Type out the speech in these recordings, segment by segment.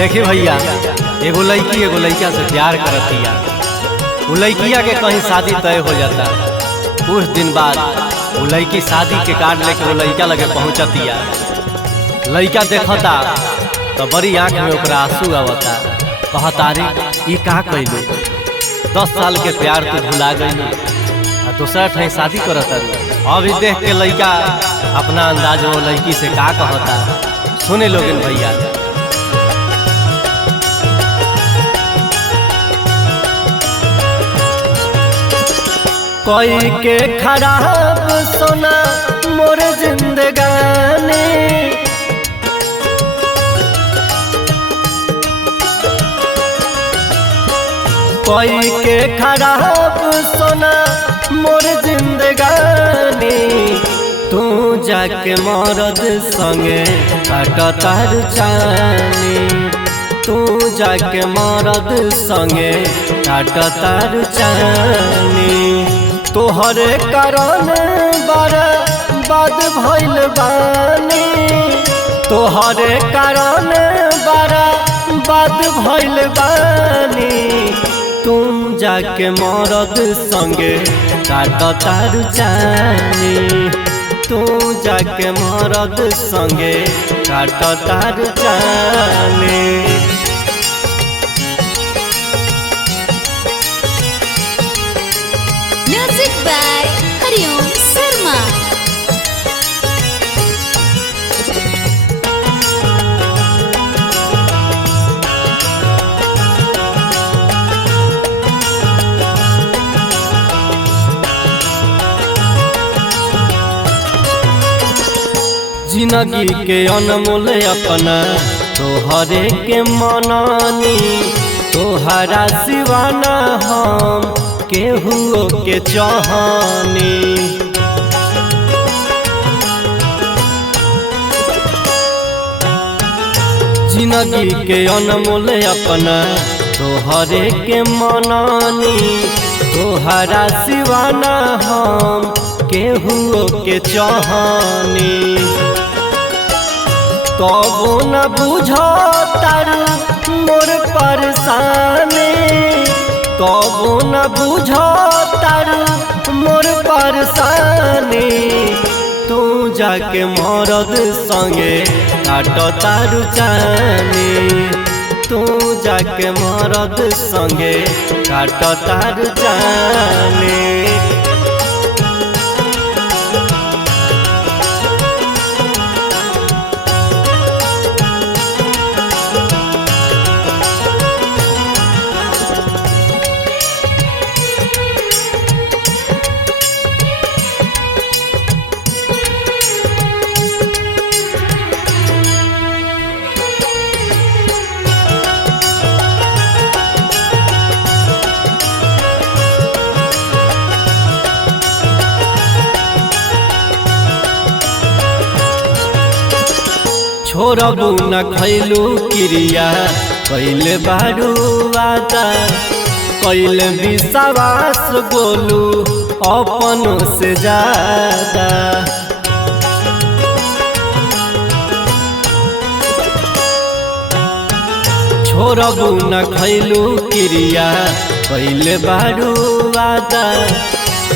देखी भैया, एगो लड़का से प्यार करतिया। वो लड़किया के कहीं शादी तय हो जाता। कुछ दिन बाद वो लड़की शादी के कार्ड लेके वो लड़का लगे पहुँचतिया। लड़का देखता तो बड़ी आँख में ओकरा आंसू आवता। कहता रे ई का कइलू, 10 साल के प्यार तू भुला गइलू आ दूसरा ठाई शादी करता। अभी देख के लड़का अपना अंदाज में लड़की से का कहता, सुने लोगन भैया। कोई के खराब सोना मोर जिंदगानी, कोई के खराब सोना मोर जिंदगानी। तू जाके मरद संगे काटतार चानी, तू जाके मरद संगे काटतार चानी। तोहरे कारण बर्बाद भइल बानी, तोहरे कारण बर्बाद भइल बानी। तुम जाके मरद संगे काटतार चानी, तू जाके मरद संगे काटतार चानी। म्यूजिक बाय हरिओम शर्मा। जिंदगी के अनमोल अपना तोहरे के मनानी। तोहरा सिवाना हम केहू के चाहनी। जिंदगी के अनमोल अपना तोहरे के मनानी। तोहरा सिवाना हम केहू के चाहनी। तबो न बुझो तारू मोर परेशानी, तबो न बुझो तारू मोर परेशानी। तू जाके मरद संगे काटतार चानी, तू जाके मरद संगे काटतार चानी। छोड़बू न खैलू क्रिया कैले बारू वादा। कैले विश्वास बोलू अपनों से ज्यादा। छोड़बू न खैलू क्रिया कैले बारू वादा।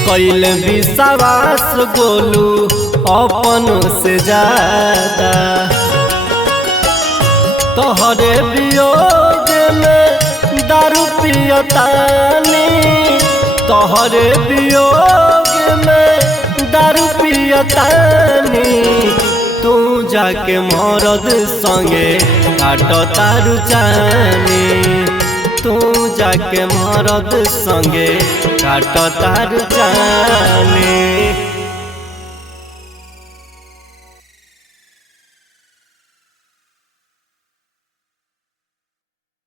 कैले विश्वास बोलू अपनों से ज्यादा। तोहरे वियोग में दारू पियतानी, तोहरे वियोग में दारू पियतानी। तू जाके मरद संगे काटतार चानी, तू जाके मरद संगे काटतार चानी।